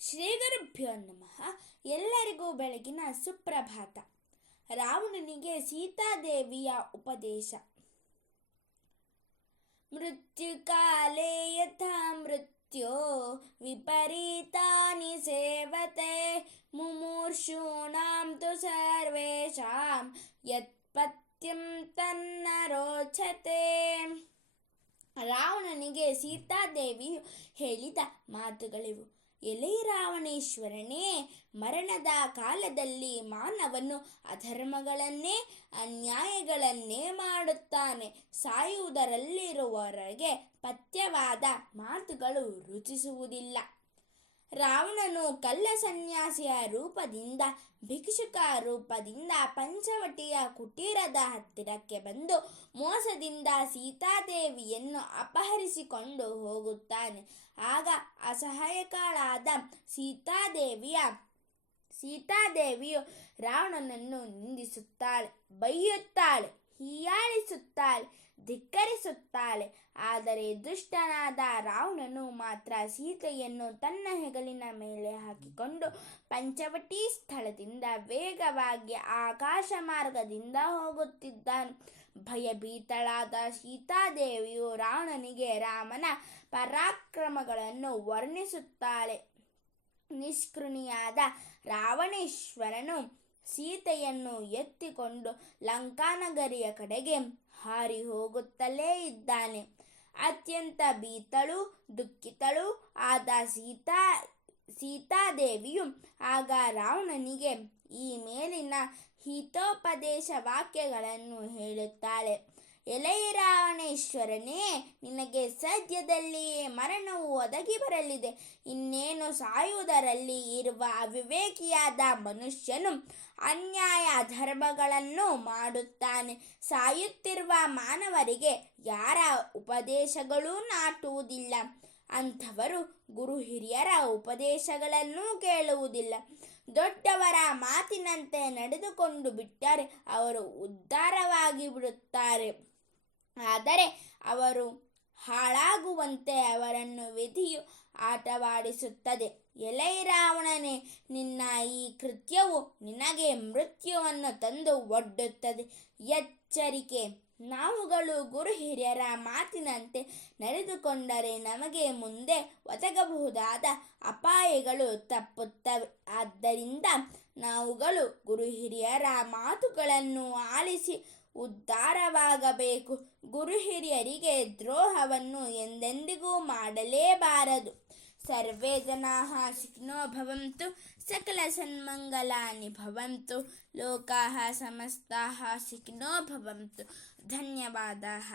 ಶ್ರೀ ಗುರುಭ್ಯೋ ನಮಃ. ಎಲ್ಲರಿಗೂ ಬೆಳಗಿನ ಸುಪ್ರಭಾತ. ರಾವಣನಿಗೆ ಸೀತಾದೇವಿಯ ಉಪದೇಶ. ಮೃತ್ಯುಕಾಲೇ ಯಥಾ ಮೃತ್ಯೋ ವಿಪರೀತಾನಿ ಸೇವತೆ ಮುಮೂರ್ಷೂಣಾಂ ತು ಸರ್ವೇಷಾಂ ಯತ್ಪತ್ಯಂ ತನ್ನ ರೋಚತೆ. ರಾವಣನಿಗೆ ಸೀತಾದೇವಿಯು ಹೇಳಿದ ಮಾತುಗಳಿವು. ಎಲೆ ರಾವಣೇಶ್ವರನೇ, ಮರಣದ ಕಾಲದಲ್ಲಿ ಮಾನವನು ಅಧರ್ಮಗಳನ್ನೇ ಅನ್ಯಾಯಗಳನ್ನೇ ಮಾಡುತ್ತಾನೆ. ಸಾಯುವುದರಲ್ಲಿರುವವರೆಗೆ ಪಥ್ಯವಾದ ಮಾತುಗಳು ರುಚಿಸುವುದಿಲ್ಲ. ರಾವಣನು ಕಳ್ಳ ಸನ್ಯಾಸಿಯ ರೂಪದಿಂದ ಭಿಕ್ಷುಕ ರೂಪದಿಂದ ಪಂಚವಟಿಯ ಕುಟೀರದ ಹತ್ತಿರಕ್ಕೆ ಬಂದು ಮೋಸದಿಂದ ಸೀತಾದೇವಿಯನ್ನು ಅಪಹರಿಸಿಕೊಂಡು ಹೋಗುತ್ತಾನೆ. ಆಗ ಅಸಹಾಯಕಳಾದ ಸೀತಾದೇವಿಯು ರಾವಣನನ್ನು ನಿಂದಿಸುತ್ತಾಳೆ, ಬೈಯುತ್ತಾಳೆ, ಹೀಯಾಳಿಸುತ್ತಾಳೆ, ಧಿಕ್ಕರಿಸುತ್ತಾಳೆ. ಆದರೆ ದುಷ್ಟನಾದ ರಾವಣನು ಮಾತ್ರ ಸೀತೆಯನ್ನು ತನ್ನ ಹೆಗಲಿನ ಮೇಲೆ ಹಾಕಿಕೊಂಡು ಪಂಚವಟಿ ಸ್ಥಳದಿಂದ ವೇಗವಾಗಿ ಆಕಾಶ ಮಾರ್ಗದಿಂದ ಹೋಗುತ್ತಿದ್ದಾನೆ. ಭಯಭೀತಳಾದ ಸೀತಾದೇವಿಯು ರಾವಣನಿಗೆ ರಾಮನ ಪರಾಕ್ರಮಗಳನ್ನು ವರ್ಣಿಸುತ್ತಾಳೆ. ನಿಷ್ಕೃಣಿಯಾದ ರಾವಣೇಶ್ವರನು ಸೀತೆಯನ್ನು ಎತ್ತಿಕೊಂಡು ಲಂಕಾನಗರಿಯ ಕಡೆಗೆ ಹಾರಿ ಹೋಗುತ್ತಲೇ ಇದ್ದಾನೆ. ಅತ್ಯಂತ ಭೀತಳು ದುಃಖಿತಳು ಆದ ಸೀತಾದೇವಿಯು ಆಗ ರಾವಣನಿಗೆ ಈ ಮೇಲಿನ ಹಿತೋಪದೇಶ ವಾಕ್ಯಗಳನ್ನು ಹೇಳುತ್ತಾಳೆ. ಎಲೆ ರಾವಣೇಶ್ವರನೇ, ನಿನಗೆ ಸದ್ಯದಲ್ಲಿಯೇ ಮರಣವು ಒದಗಿ ಬರಲಿದೆ. ಇನ್ನೇನು ಸಾಯುವುದರಲ್ಲಿ ಇರುವ ಅವಿವೇಕಿಯಾದ ಮನುಷ್ಯನು ಅನ್ಯಾಯ ಧರ್ಮಗಳನ್ನು ಮಾಡುತ್ತಾನೆ. ಸಾಯುತ್ತಿರುವ ಮಾನವರಿಗೆ ಯಾರ ಉಪದೇಶಗಳೂ ನಾಟುವುದಿಲ್ಲ. ಅಂಥವರು ಗುರು ಹಿರಿಯರ ಉಪದೇಶಗಳನ್ನು ಕೇಳುವುದಿಲ್ಲ. ದೊಡ್ಡವರ ಮಾತಿನಂತೆ ನಡೆದುಕೊಂಡು ಬಿಟ್ಟರೆ ಅವರು ಉದ್ಧಾರವಾಗಿ ಬಿಡುತ್ತಾರೆ. ಆದರೆ ಅವರು ಹಾಳಾಗುವಂತೆ ಅವರನ್ನು ವಿಧಿಯು ಆಟವಾಡಿಸುತ್ತದೆ. ಎಲೆ ರಾವಣನೇ, ನಿನ್ನ ಈ ಕೃತ್ಯವು ನಿನಗೆ ಮೃತ್ಯುವನ್ನು ತಂದು ಒಡ್ಡುತ್ತದೆ. ಎಚ್ಚರಿಕೆ. ನಾವುಗಳು ಗುರು ಹಿರಿಯರ ಮಾತಿನಂತೆ ನಡೆದುಕೊಂಡರೆ ನಮಗೆ ಮುಂದೆ ಒದಗಬಹುದಾದ ಅಪಾಯಗಳು ತಪ್ಪುತ್ತವೆ. ಆದ್ದರಿಂದ ನಾವುಗಳು ಗುರು ಹಿರಿಯರ ಮಾತುಗಳನ್ನು ಆಲಿಸಿ ಉದ್ಧಾರವಾಗಬೇಕು. ಗುರು ಹಿರಿಯರಿಗೆ ದ್ರೋಹವನ್ನು ಎಂದೆಂದಿಗೂ ಮಾಡಲೇಬಾರದು. ಸರ್ವೇ ಜನಾಃ ಸುಖಿನೋ ಭವಂತು, ಸಕಲ ಸನ್ಮಂಗಲಾನಿ ಭವಂತು, ಲೋಕಾಃ ಸಮಸ್ತಾಃ ಸುಖಿನೋ ಭವಂತು. ಧನ್ಯವಾದಾಃ.